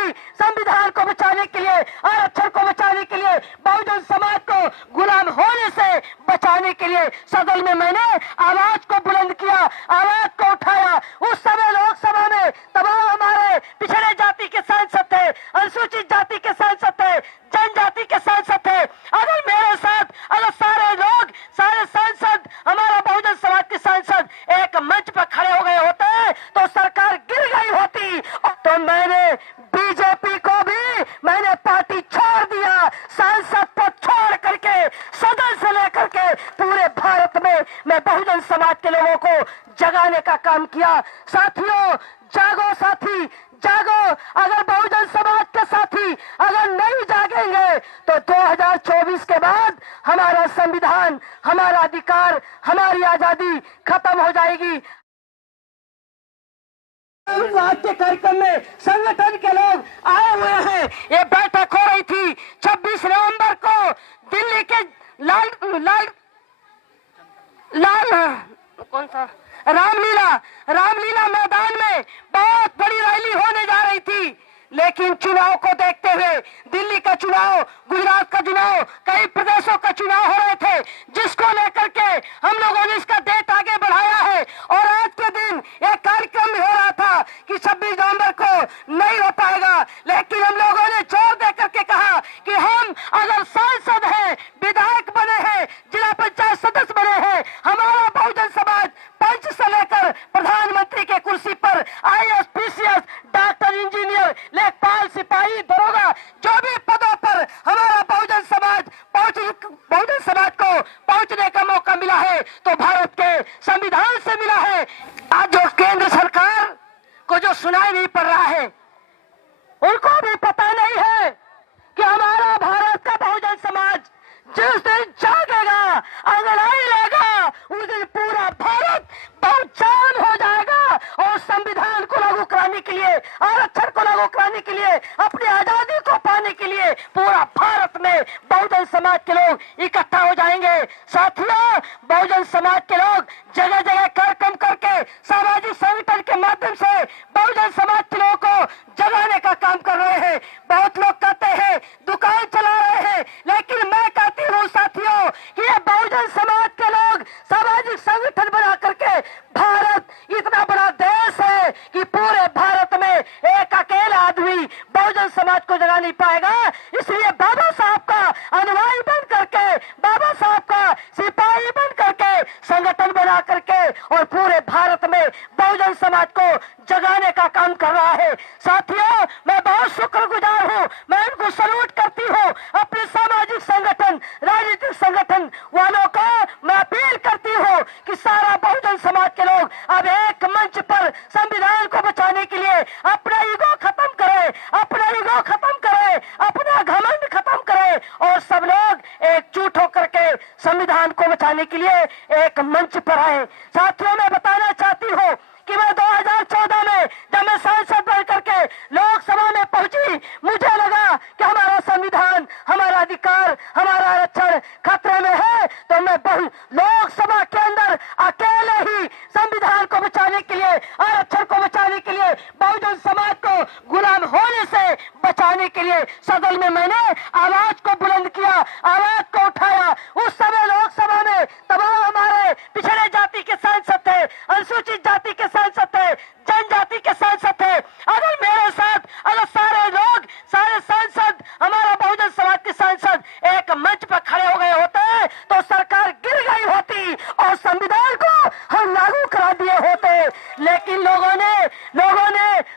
भी संविधान को बचाने के लिए, आरक्षण को बचाने के लिए, बहुजन समाज को गुलाम होने से बचाने के लिए सदन में मैंने आवाज को बुलंद किया, आवाज को उठाया। उस समय लोकसभा में तमाम हमारे पिछड़े जाति के सांसद थे, अनुसूचित जाति के सांसद थे, जनजाति के सांसद थे। अगर मेरे साथ अगर सारे लोग, सारे सांसद, हमारा बहुजन समाज के सांसद एक मंच पर खड़े हो गए होते तो सरकार गिर गई होती। तो मैंने बीजेपी को भी मैंने पार्टी छोड़ दिया, सांसद पद छोड़ करके सदन से लेकर के पूरे भारत में मैं बहुजन समाज के लोगों को जगाने का काम किया। साथियों, जागो साथी, जागो। अगर बहुजन समाज के साथी अगर नहीं जागेंगे तो 2024 के बाद हमारा संविधान, हमारा अधिकार, हमारी आजादी खत्म हो जाएगी। आज के कार्यक्रम में संगठन के लोग आए हुए हैं। ये बैठक हो रही थी 26 नवंबर को दिल्ली के कौन सा रामलीला मैदान में बहुत बड़ी रैली होने जा रही थी। लेकिन चुनाव को देखते हुए, दिल्ली का चुनाव, गुजरात का चुनाव, कई प्रदेशों का चुनाव हो रहे थे, जिसको लेकर के हम लोगों ने इसका डेट आगे बढ़ाया है। और आज के दिन यह कार्यक्रम हो रहा था कि 26 नवंबर को नहीं हो पाएगा, लेकिन हम लोगों ने जोर देकर के कहा कि हम अगर सांसद हैं, विधायक बने हैं, जिला पंचायत सदस्य बने हैं, हमारा बहुजन समाज पंच से लेकर प्रधानमंत्री के कुर्सी पर IAS, PCS, डॉक्टर, इंजीनियर, लेखपाल, सिपाही, दरोगा, जो भी पदों पर हमारा बहुजन समाज को पहुंचने का मौका मिला है तो भारत के संविधान से मिला है। आज जो केंद्र सरकार को जो सुनाई नहीं पड़ रहा है, उनको भी पता नहीं है कि हमारा भारत का बहुजन समाज जिस दिन जागेगा, अंगड़ाई लेगा, उस दिन पूरा भारत बहुजान हो जाएगा। और संविधान को लागू कराने के लिए, आरक्षण को लागू कराने के लिए, अपनी आजादी को पाने के लिए पूरा भारत में बहुजन समाज के लोग इकट्ठा हो जाएंगे। साथियों, बहुजन समाज के लोग जगह जगह कार्यक्रम करके सामाजिक संगठन के माध्यम से बहुजन समाज के लोगों को जगाने का काम कर रहे हैं। बहुत लोग कहते हैं दुकान चला रहे हैं, लेकिन मैं कहती हूँ साथियों कि ये बहुजन समाज के लोग सामाजिक संगठन बना करके, भारत इतना बड़ा देश है कि पूरे भारत में एक अकेला आदमी बहुजन समाज को जगा नहीं पाएगा। इसलिए बाबा साहब का अनुयायी बन करके, बाबा साहब का सिपाही बन करके संगठन बना करके और पूरे भारत में बहुजन समाज को जगाने का काम कर रहा है। साथियों, मैं बहुत शुक्रगुजार हूँ, मैं उनको सल्यूट करती हूँ। अपने सामाजिक संगठन, राजनीतिक संगठन वालों को मैं अपील करती हूँ कि सारा बहुजन समाज के लोग अब एक मंच पर संविधान को बचाने के लिए अपना ईगो खत्म करें, अपना घमंड खत्म करें और सब लोग एकजुट होकर के संविधान को बचाने के लिए एक मंच पर आए। साथियों, मैं बताना चाहती हूँ कि मैं 2014 में जब मैं सांसद बन करके लोकसभा में पहुंची, मुझे लगा कि हमारा संविधान, हमारा अधिकार, हमारा आरक्षण खतरे में है। तो मैं लोकसभा के अंदर अकेले ही संविधान को बचाने के लिए, आरक्षण को बचाने के लिए, बहुजन समाज को गुलाम होने से बचाने के लिए सदन में मैंने आवाज को बुलंद किया, आवाज को उठाया। उस समय लोकसभा में तमाम हमारे पिछड़े जाति के सांसद थे, अनुसूचित जाति के सांसद थे, जनजाति के सांसद थे। अगर मेरे साथ अगर सारे लोग, सारे सांसद, हमारा बहुजन समाज के सांसद एक मंच पर खड़े हो गए होते तो सरकार गिर गई होती और संविधान को हम लागू करा दिए होते। लेकिन लोगों ने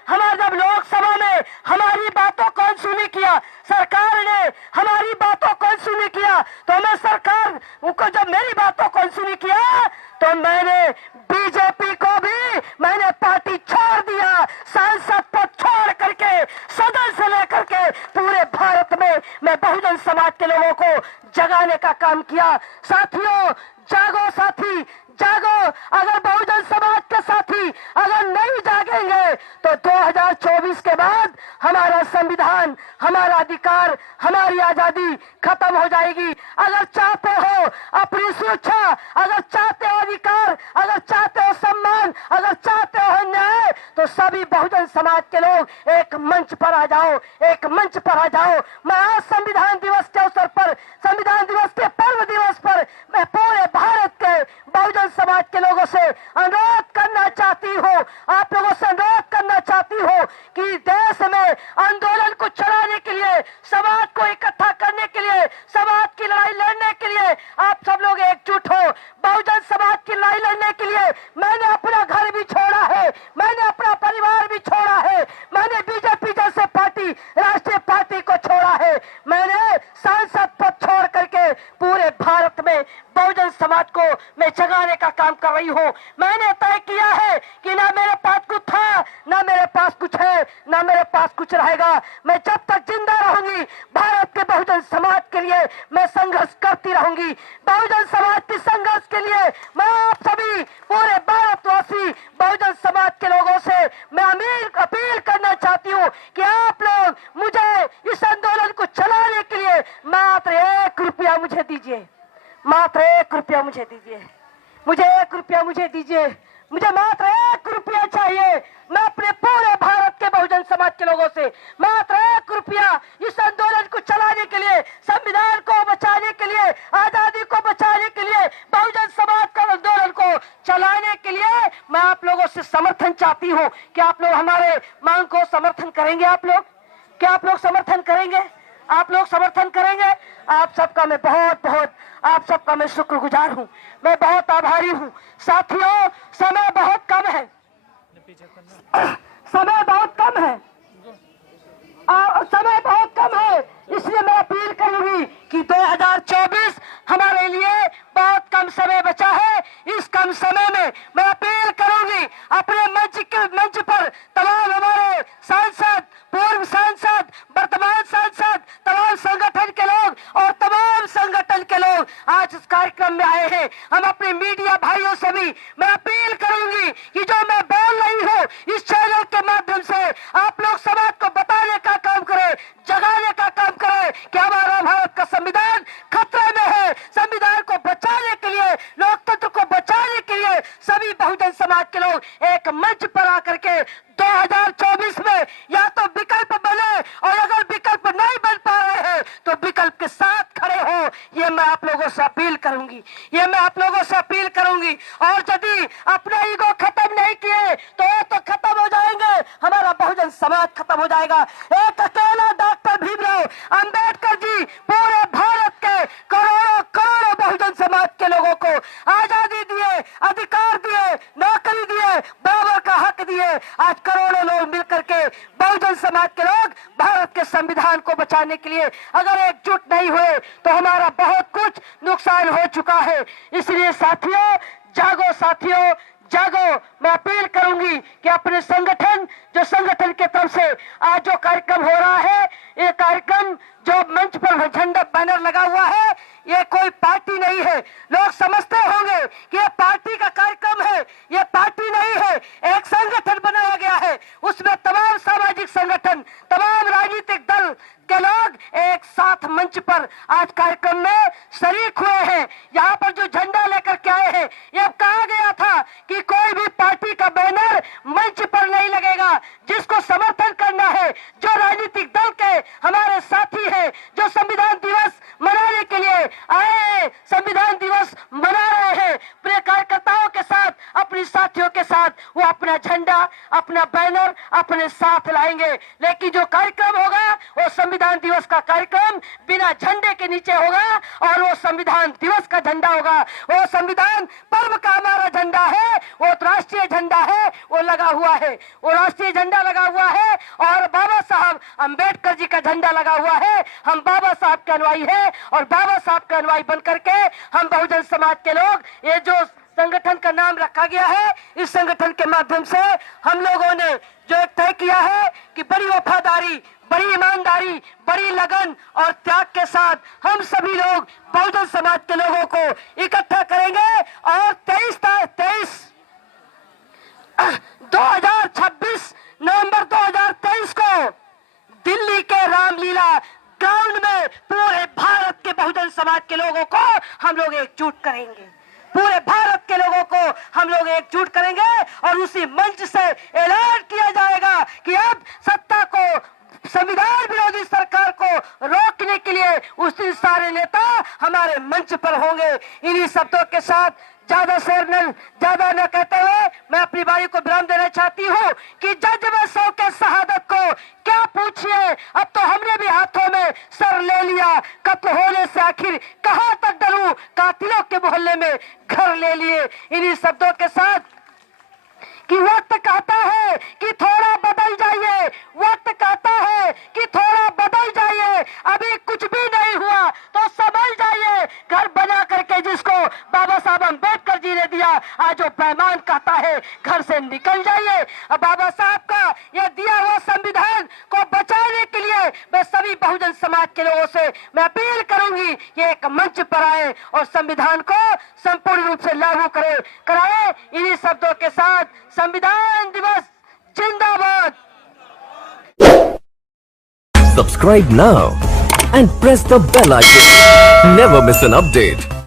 हमारे जब लोकसभा में हमारी बातों को अनसुनी किया, सरकार ने हमारी बातों को अनसुनी किया, तो मैं सरकार को जब मेरी बातों को अनसुनी किया तो मैंने बीजेपी को भी मैंने पार्टी छोड़ दिया, सांसद पद छोड़ करके सदन से लेकर के पूरे भारत में मैं बहुजन समाज के लोगों को जगाने का काम किया। साथियों, जागो साथी, जागो। अगर बहुजन समाज के साथी अगर नहीं जागेंगे तो 2024 के बाद हमारा संविधान, हमारा अधिकार, हमारी आजादी खत्म हो जाएगी। अगर चाहते हो अपनी सुरक्षा, अगर चाहते हो अधिकार, अगर चाहते हो सम्मान, अगर चाहते हो न्याय, तो सभी बहुजन समाज के लोग एक मंच पर आ जाओ, एक मंच पर आ जाओ। मैं आज संविधान दिवस के अवसर पर, संविधान दिवस के पर्व दिवस पर मैं पूरे भारत के बहुजन समाज के लोगों से अनुरोध करना चाहती हूँ, आप लोगों से अनुरोध करना चाहती हूँ कि देश में आंदोलन को चलाने के लिए, समाज को इकट्ठा करने के लिए, समाज की लड़ाई लड़ने के लिए आप सब लोग एकजुट हो। बहुजन समाज की लड़ाई लड़ने के लिए मैंने अपना घर भी छोड़ा है, मैंने अपना परिवार भी छोड़ा है, मैंने बीजेपी जैसे पार्टी, राष्ट्रीय पार्टी को छोड़ा है, मैंने सांसद पद छोड़ करके पूरे भारत में बहुजन समाज को मैं जगाने का काम कर रही हूँ। मैंने तय किया है कि ना मेरे पास कुछ था, ना मेरे पास कुछ है, ना मेरे पास कुछ रहेगा। मैं जब तक जिंदा रहूंगी भारत के बहुजन समाज के लिए मैं संघर्ष करती रहूंगी। बहुजन समाज के संघर्ष के लिए मैं आप सभी पूरे भारतवासी बहुजन समाज के लोगों से मैं अपील करना चाहती हूँ कि आप लोग मुझे इस आंदोलन को चलाने के लिए मात्र 1 रुपया मुझे दीजिए, मात्र 1 रुपया मुझे दीजिए, मुझे 1 रुपया मुझे दीजिए, मुझे मात्र 1 रुपया चाहिए। मैं अपने पूरे भारत के बहुजन समाज के लोगों से मात्र 1 रुपया इस आंदोलन को चलाने के लिए, संविधान को बचाने के लिए, आजादी को बचाने के लिए, बहुजन समाज का आंदोलन को चलाने के लिए मैं आप लोगों से समर्थन चाहती हूँ कि आप लोग हमारे मांग को समर्थन करेंगे। आप लोग क्या आप लोग समर्थन करेंगे? आप लोग समर्थन करेंगे? आप सबका मैं बहुत बहुत आप सबका मैं शुक्रगुजार हूँ, मैं बहुत आभारी हूँ। साथियों, समय बहुत कम है, समय बहुत कम है, समय बहुत कम है, इसलिए मैं अपील करूंगी कि 2024 हमारे लिए बहुत कम समय बचा है। इस कम समय में मैं अपील करूंगी अपने मंच पर तमाम हमारे सांसद, पूर्व सांसद, वर्तमान सांसद, तमाम संगठन के लोग और तमाम संगठन के लोग आज इस कार्यक्रम में आए हैं। हम अपने मीडिया भाइयों से भी मैं अपील करूंगी कि जो मैं बोल रही हूँ इस चैनल के माध्यम से आप लोग समाज को बताने का काम करें, जगाने का काम करें कि हमारा भारत का संविधान खतरे में है। संविधान को बचाने के लिए, लोकतंत्र को बचाने के लिए सभी बहुजन समाज के लोग एक मंच पर आकर के 2024 में या तो विकल्प बने और अगर विकल्प नहीं बन पा रहे हैं तो विकल्प के साथ खड़े हो। ये मैं आप लोगों से अपील करूंगी, ये मैं आप लोगों से अपील करूंगी। और यदि अपना ईगो खत्म नहीं किए तो खत्म हो जाएंगे, हमारा बहुजन समाज खत्म हो जाएगा। एक अकेला डॉक्टर भीमराव अंबेडकर जी पूरे भारत के करोड़ों करोड़ों बहुजन समाज के लोगों को आजादी दिए, अधिकार दिए, नौकरी दिए, बराबर का हक दिए। आज करोड़ों लोग मिलकर के बहुजन समाज के लोग भारत के संविधान को बचाने के लिए अगर एकजुट नहीं हुए तो हमारा बहुत कुछ नुकसान हो चुका है। इसलिए साथियों, जागो, साथियों जागो। मैं अपील करूंगी कि अपने संगठन, जो संगठन के तरफ से आज जो कार्यक्रम हो रहा है, ये कार्यक्रम जो मंच पर झंडा बैनर लगा हुआ है, ये कोई पार्टी नहीं है। लोग समझते होंगे कि ये पार्टी का कार्यक्रम है, ये पार्टी नहीं है, एक संगठन बनाया गया है। उसमें तमाम सामाजिक संगठन, तमाम राजनीतिक दल के लोग एक साथ मंच पर आज कार्यक्रम में शरीक हुए हैं। यहाँ पर जो झंडा लेकर के आए हैं, ये कहा गया था कि कोई भी पार्टी का बैनर मंच पर नहीं लगेगा। जिसको समर्थन करना है, जो राजनीतिक दल के हमारे साथी हैं, जो संविधान दिवस मनाने के लिए आए, संविधान दिवस मना रहे हैं अपने कार्यकर्ताओं के साथ, अपने साथियों के साथ, वो अपना झंडा, अपना बैनर अपने साथ लाएंगे। लेकिन जो कार्यक्रम होगा वो संविधान दिवस का कार्यक्रम बिना झंडे के नीचे होगा और वो संविधान दिवस का झंडा होगा। वो संविधान पर्व का हमारा झंडा है, वो राष्ट्रीय झंडा है, वो लगा हुआ है, वो राष्ट्रीय झंडा लगा हुआ है और बाबा साहब अंबेडकर जी का झंडा लगा हुआ है। हम बाबा साहब के अनुयायी हैं और बाबा साहब के अनुयायी बनकर के हम बहुजन समाज के लोग ये जो संगठन का नाम रखा गया है। इस संगठन के माध्यम से हम लोगों ने जो एक तय किया है कि बड़ी वफादारी, बड़ी ईमानदारी, बड़ी लगन और त्याग के साथ हम सभी लोग बहुजन समाज के लोगों को इकट्ठा करेंगे और 2026 नवंबर 2023 को दिल्ली के रामलीला ग्राउंड में पूरे भारत के बहुजन समाज के लोगों को हम लोग एकजुट करेंगे। पूरे भारत के लोगों को हम लोग एकजुट करेंगे और उसी मंच से ऐलान किया जाएगा कि अब सत्ता को, संविधान विरोधी सरकार को रोकने के लिए उस दिन सारे नेता हमारे मंच पर होंगे। इन्हीं शब्दों के साथ ज्यादा न कहते हुए मैं अपनी बारी को विराम देना चाहती हूँ कि जज में सौ के शहादत को क्या पूछिए, अब तो हमने भी हाथों में सर ले लिया। कत्ल होने से आखिर कहां तक डरूं, कातिलों के मोहल्ले में घर ले लिए। इन्हीं शब्दों के साथ कि वक्त कहता है कि थोड़ा बदल जाइए, वक्त कहता है कि थोड़ा बदल जाइए, अभी कुछ भी नहीं हुआ तो समझ जाइए। घर बना करके जिसको बाबा साहब अम्बेडकर जी ने दिया, आज वो पैमान कहता है घर से निकल जाइए। अब बाबा साहब का यह दिया हुआ संविधान को बचाने के लिए मैं सभी बहुजन समाज के लोगों से मैं अपील करूंगी, ये एक मंच पर आए और संविधान को संपूर्ण रूप से लागू कराए। इन्हीं शब्दों के साथ संविधान दिवस जिंदाबाद। Subscribe now and press the bell icon. Never miss an update.